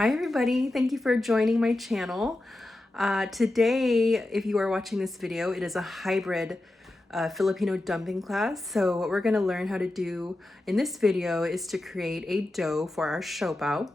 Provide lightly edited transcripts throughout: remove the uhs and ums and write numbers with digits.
Hi everybody, thank you for joining my channel. Today, if you are watching this video, it is a hybrid Filipino dumpling class. So what we're going to learn how to do in this video is to create a dough for our siopao,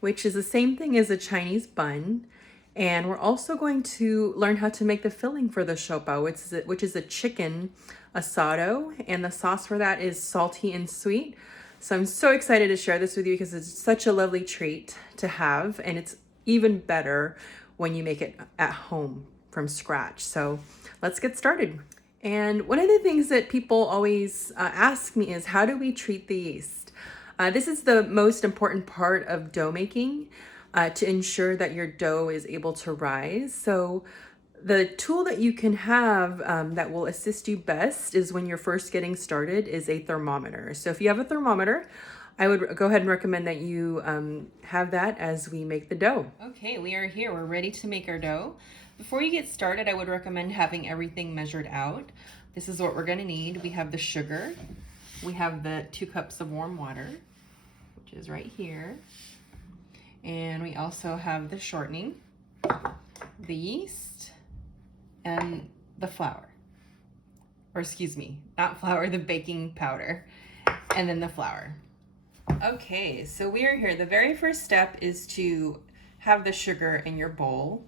which is the same thing as a Chinese bun. And we're also going to learn how to make the filling for the siopao, which is a chicken asado, and the sauce for that is salty and sweet. So I'm so excited to share this with you because it's such a lovely treat to have, and it's even better when you make it at home from scratch. So let's get started. And one of the things that people always ask me is, how do we treat the yeast? This is the most important part of dough making to ensure that your dough is able to rise. So the tool that you can have that will assist you best is when you're first getting started is a thermometer. So if you have a thermometer, I would go ahead and recommend that you have that as we make the dough. Okay, we are here. We're ready to make our dough. Before you get started, I would recommend having everything measured out. This is what we're going to need. We have the sugar. We have the 2 cups of warm water, which is right here. And we also have the shortening, the yeast, and the flour, or excuse me, not flour, the baking powder, and then the flour. Okay, so we are here. The very first step is to have the sugar in your bowl,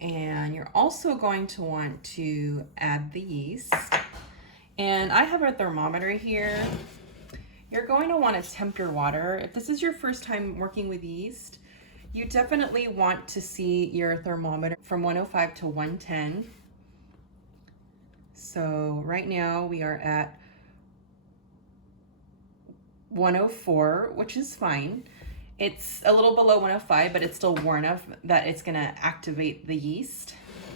and you're also going to want to add the yeast. And I have a thermometer here. You're going to want to temp your water. If this is your first time working with yeast, you definitely want to see your thermometer from 105 to 110. So right now we are at 104, which is fine. It's a little below 105, but it's still warm enough that it's gonna activate the yeast.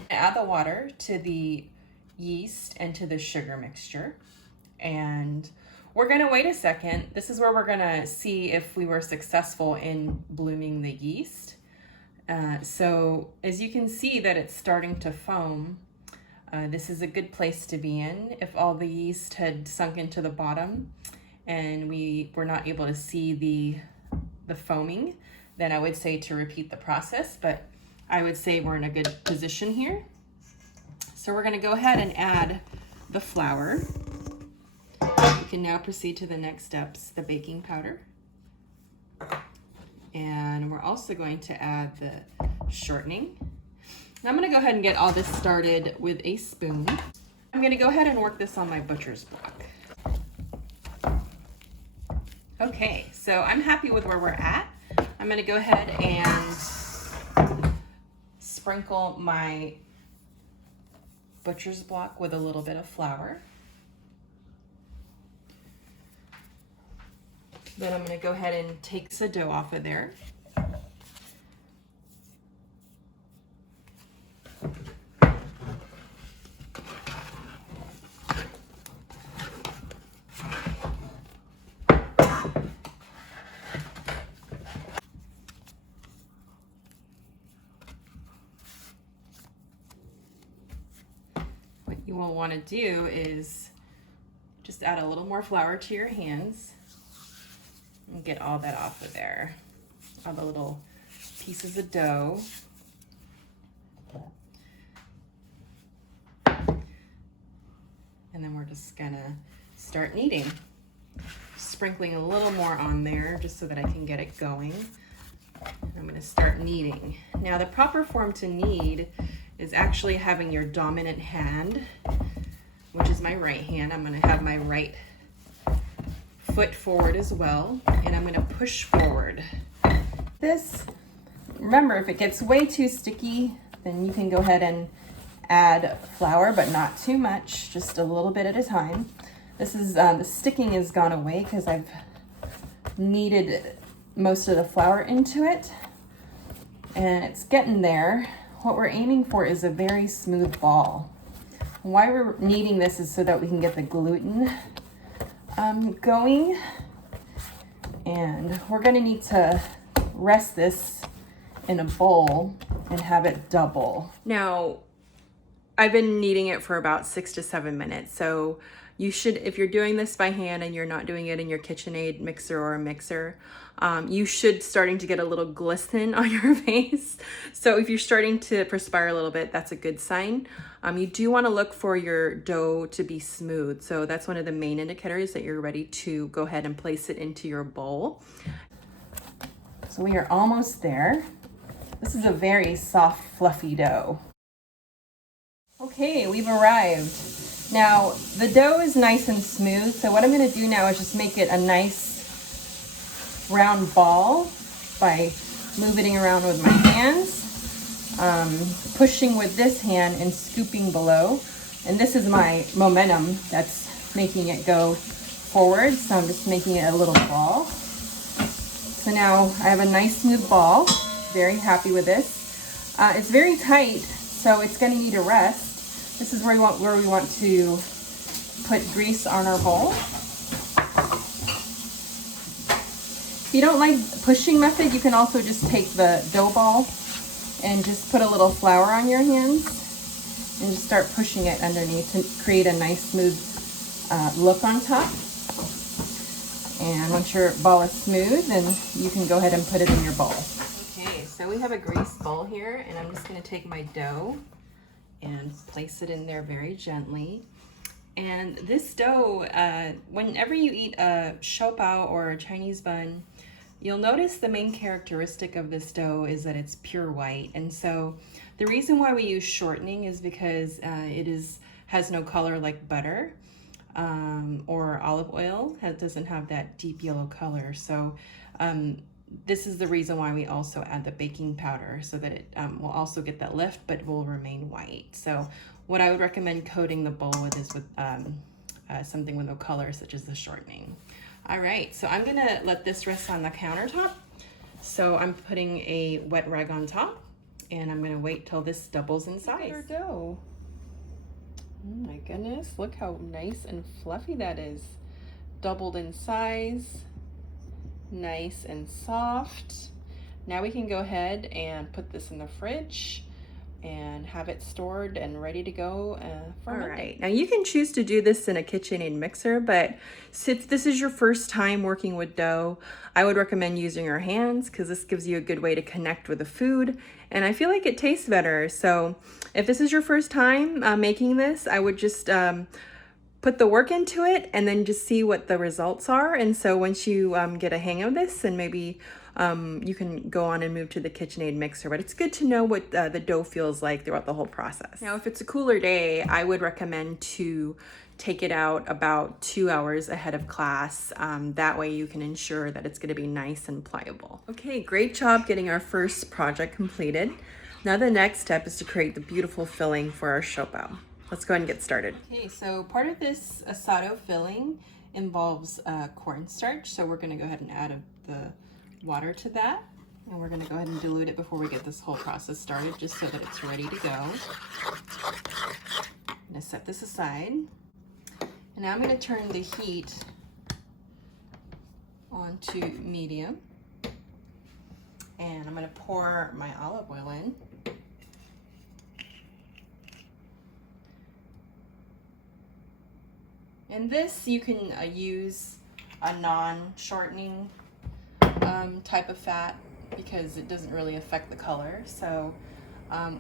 Add the water to the yeast and to the sugar mixture. And we're gonna wait a second. This is where we're gonna see if we were successful in blooming the yeast. So as you can see that it's starting to foam, this is a good place to be in. If all the yeast had sunk into the bottom and we were not able to see the foaming, then I would say to repeat the process, but I would say we're in a good position here. So we're gonna go ahead and add the flour. We can now proceed to the next steps, the baking powder. And we're also going to add the shortening. I'm gonna go ahead and get all this started with a spoon. I'm gonna go ahead and work this on my butcher's block. Okay, so I'm happy with where we're at. I'm gonna go ahead and sprinkle my butcher's block with a little bit of flour. Then I'm gonna go ahead and take the dough off of there. What you will want to do is just add a little more flour to your hands and get all that off of there, all the little pieces of dough. And then we're just gonna start kneading. Sprinkling a little more on there just so that I can get it going. I'm gonna start kneading. Now the proper form to knead is actually having your dominant hand, which is my right hand. I'm gonna have my right foot forward as well, and I'm gonna push forward. Remember, if it gets way too sticky, then you can go ahead and add flour, but not too much, just a little bit at a time. This is, the sticking has gone away because I've kneaded most of the flour into it, and it's getting there. What we're aiming for is a very smooth ball. Why we're kneading this is so that we can get the gluten going, and we're gonna need to rest this in a bowl and have it double. Now, I've been kneading it for about 6 to 7 minutes, so You should, if you're doing this by hand and you're not doing it in your KitchenAid mixer or a mixer, you should starting to get a little glisten on your face. So if you're starting to perspire a little bit, that's a good sign. You do want to look for your dough to be smooth. So that's one of the main indicators that you're ready to go ahead and place it into your bowl. So we are almost there. This is a very soft, fluffy dough. Okay, we've arrived. Now, the dough is nice and smooth, so what I'm going to do now is just make it a nice round ball by moving it around with my hands, pushing with this hand and scooping below. And this is my momentum that's making it go forward, so I'm just making it a little ball. So now I have a nice smooth ball. Very happy with this. It's very tight, so it's going to need a rest. This is where we want to put grease on our bowl. If you don't like pushing method, you can also just take the dough ball and just put a little flour on your hands and just start pushing it underneath to create a nice smooth look on top. And once your ball is smooth, then you can go ahead and put it in your bowl. Okay, so we have a grease bowl here, and I'm just going to take my dough and place it in there very gently. And this dough, whenever you eat a siopao or a Chinese bun, you'll notice the main characteristic of this dough is that it's pure white. And so the reason why we use shortening is because has no color like butter or olive oil. It doesn't have that deep yellow color. So this is the reason why we also add the baking powder, so that it will also get that lift, but will remain white. So what I would recommend coating the bowl with is with something with no color, such as the shortening. All right, so I'm gonna let this rest on the countertop. So I'm putting a wet rag on top, and I'm gonna wait till this doubles in size. Look at our dough. Oh my goodness, look how nice and fluffy that is. Doubled in size. Nice and soft. Now we can go ahead and put this in the fridge and have it stored and ready to go for Monday. All right, now you can choose to do this in a KitchenAid mixer, but since this is your first time working with dough, I would recommend using your hands because this gives you a good way to connect with the food, and I feel like it tastes better. So if this is your first time making this, I would just put the work into it and then just see what the results are. And so once you get a hang of this, and maybe you can go on and move to the KitchenAid mixer, but it's good to know what the dough feels like throughout the whole process. Now, if it's a cooler day, I would recommend to take it out about 2 hours ahead of class. That way you can ensure that it's gonna be nice and pliable. Okay, great job getting our first project completed. Now the next step is to create the beautiful filling for our siopao. Let's go ahead and get started. Okay, so part of this asado filling involves cornstarch. So we're gonna go ahead and add the water to that. And we're gonna go ahead and dilute it before we get this whole process started, just so that it's ready to go. I'm gonna set this aside. And now I'm gonna turn the heat on to medium. And I'm gonna pour my olive oil in. And this, you can use a non-shortening type of fat because it doesn't really affect the color. So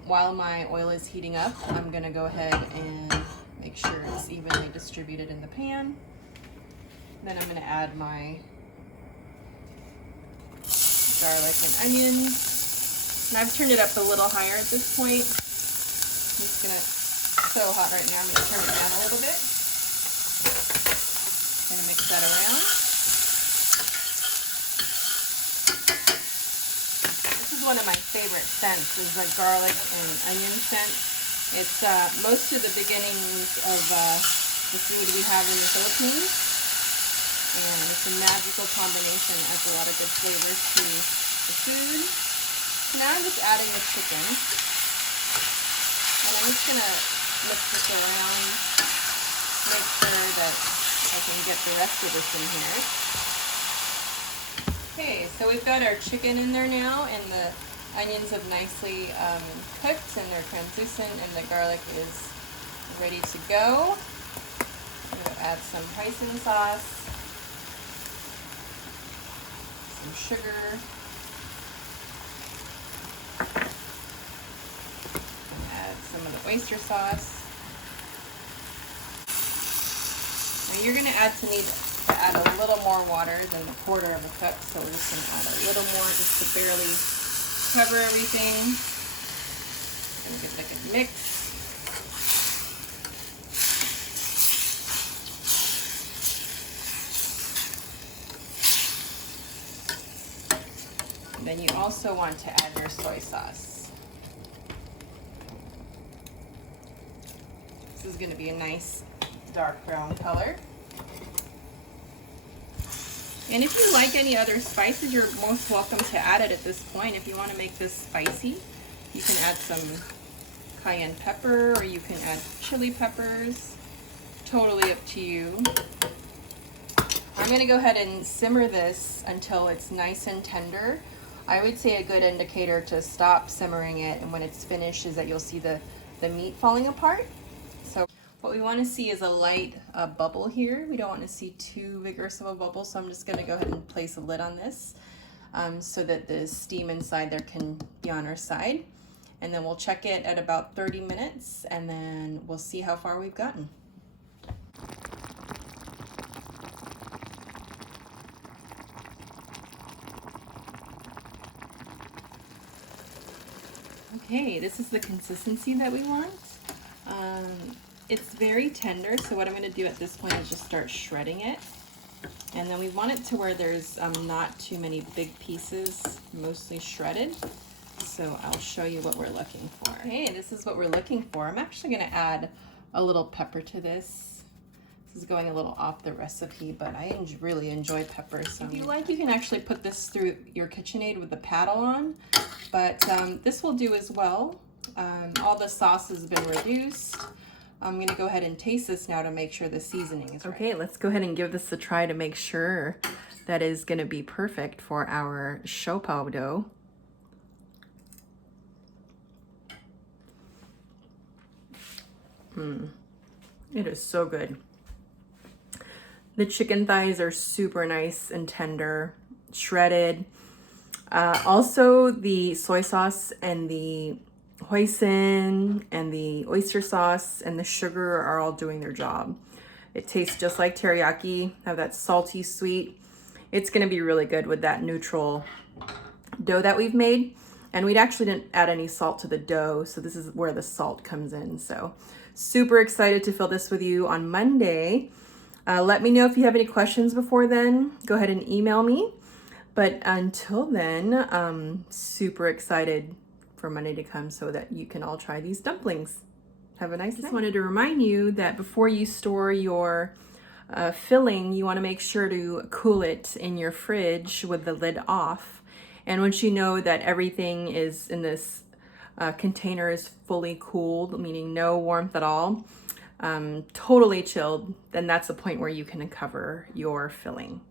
while my oil is heating up, I'm gonna go ahead and make sure it's evenly distributed in the pan. Then I'm gonna add my garlic and onions. And I've turned it up a little higher at this point. I'm just gonna, it's so hot right now, I'm gonna turn it down a little bit. Gonna mix that around. This is one of my favorite scents, is the garlic and onion scent. It's most of the beginnings of the food we have in the Philippines, and it's a magical combination. It adds a lot of good flavors to the food. So now I'm just adding the chicken, and I'm just gonna mix this around, make sure that I can get the rest of this in here. Okay, so we've got our chicken in there now, and the onions have nicely cooked, and they're translucent, and the garlic is ready to go. I'm going to add some hoisin sauce, some sugar, and add some of the oyster sauce. Now you're going to need to add a little more water than a quarter of a cup, so we're just going to add a little more just to barely cover everything. Going to give it a good mix. And then you also want to add your soy sauce. This is going to be a nice dark brown color. And if you like any other spices, you're most welcome to add it at this point. If you want to make this spicy, you can add some cayenne pepper or you can add chili peppers. Totally up to you. I'm going to go ahead and simmer this until it's nice and tender. I would say a good indicator to stop simmering it, and when it's finished is that you'll see the meat falling apart. So what we want to see is a light bubble here. We don't want to see too vigorous of a bubble, so I'm just going to go ahead and place a lid on this so that the steam inside there can be on our side. And then we'll check it at about 30 minutes, and then we'll see how far we've gotten. Okay, this is the consistency that we want. It's very tender, so what I'm going to do at this point is just start shredding it. And then we want it to where there's not too many big pieces, mostly shredded. So I'll show you what we're looking for. Okay, this is what we're looking for. I'm actually going to add a little pepper to this. This is going a little off the recipe, but I really enjoy peppers. So if you like, you can actually put this through your KitchenAid with the paddle on, but this will do as well. All the sauce has been reduced. I'm going to go ahead and taste this now to make sure the seasoning is right. Okay, let's go ahead and give this a try to make sure that is going to be perfect for our Siopao dough. It is so good. The chicken thighs are super nice and tender, shredded. Also, the soy sauce and the hoisin and the oyster sauce and the sugar are all doing their job. It tastes just like teriyaki, have that salty sweet. It's gonna be really good with that neutral dough that we've made. And we actually didn't add any salt to the dough, so this is where the salt comes in. So super excited to fill this with you on Monday. Let me know if you have any questions before then. Go ahead and email me. But until then, I'm super excited for Monday to come so that you can all try these dumplings. Have a nice night. Just wanted to remind you that before you store your filling, you want to make sure to cool it in your fridge with the lid off. And once you know that everything is in this container is fully cooled, meaning no warmth at all, totally chilled, then that's the point where you can cover your filling.